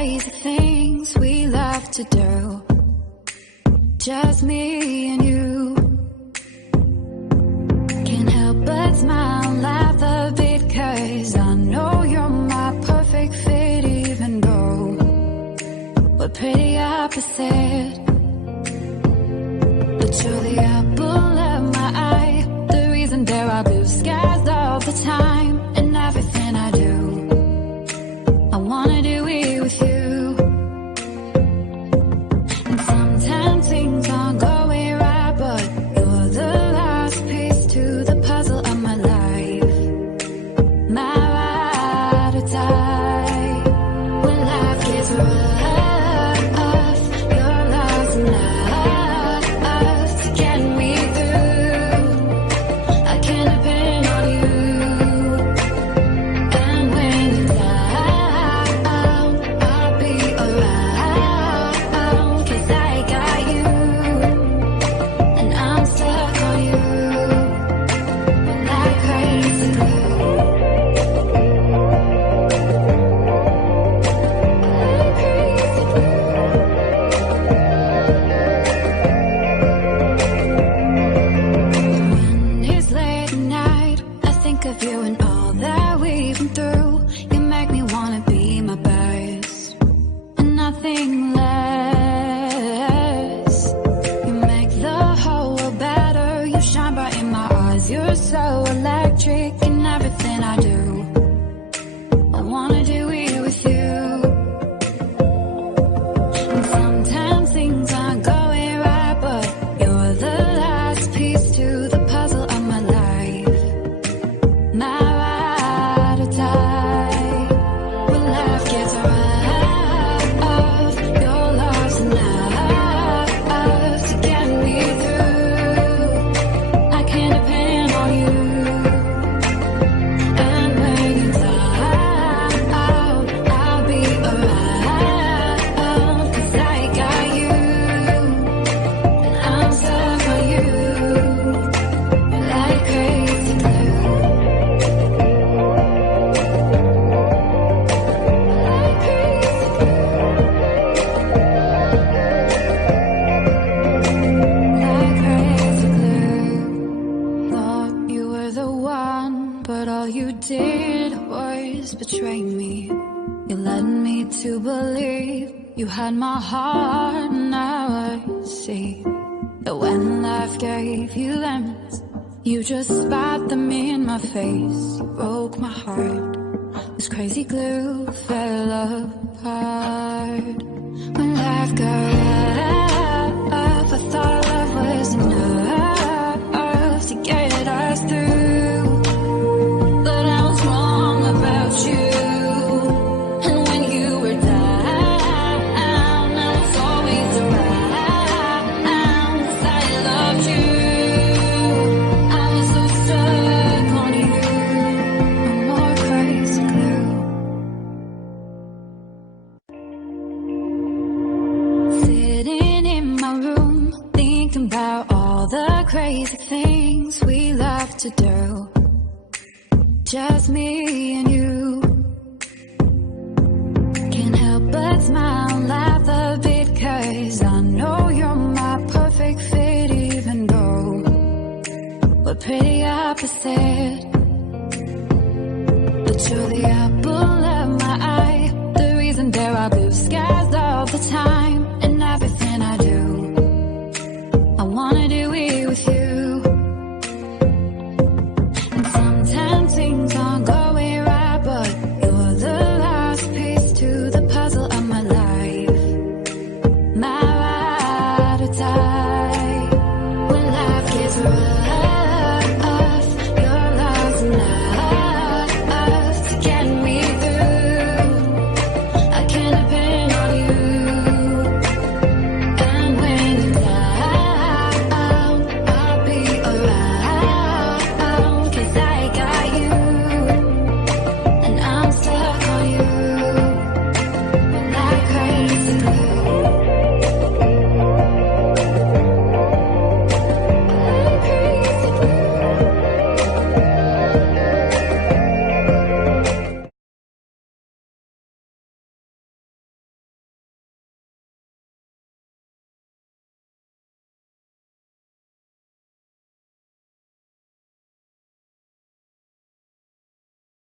crazy things we love to do, just me and you. Can't help but smile, laugh a bit, 'cause I know you're my perfect fit, even though we're pretty opposite. But you're the apple of my eye, the reason there are blue skies all the time. And everything I do, I wanna do it with you. And sometimes things aren't going right, but you're the last piece to the puzzle of my life. My ride or die. When life gets rough, your love's enough to get me through. I can depend on you. And when you're down, I'll be around, 'cause I got you, and I'm stuck on you like crazy glue. Like crazy glue. When it's late at night, I think of you and all that we've been through. You make me wanna be my best and nothing less. You make the whole world better. You shine bright in my eyes. You're so electric in everything I do. I wanna do it with you. And sometimes things aren't going right, but you're the last piece to the puzzle of my life. My ride or die. When life gets rough, your love's enough to get me through. I can depend on you. And when you're down, I'll be around, 'cause I got you, and I'm stuck on you like crazy glue. Like crazy glue. Thought you were the one, but all you did was betray me. You led me to believe you had my heart. Now I see that when life gave you lemons, you just spat them in my face. You broke my heart. This crazy glue fell apart. When life got rough, I thought love was enough to get us through. But I was wrong about you. And when you were down, I was always around, 'cause I loved you. I was so stuck on you. I'm more crazy glue. Sitting in my room, thinking about all the crazy things we love to do, just me and you. Can't help but smile, laugh a bit, 'cause I know you're my perfect fit, even though we're pretty opposite. But you're the apple of my eye, the reason there are blue skies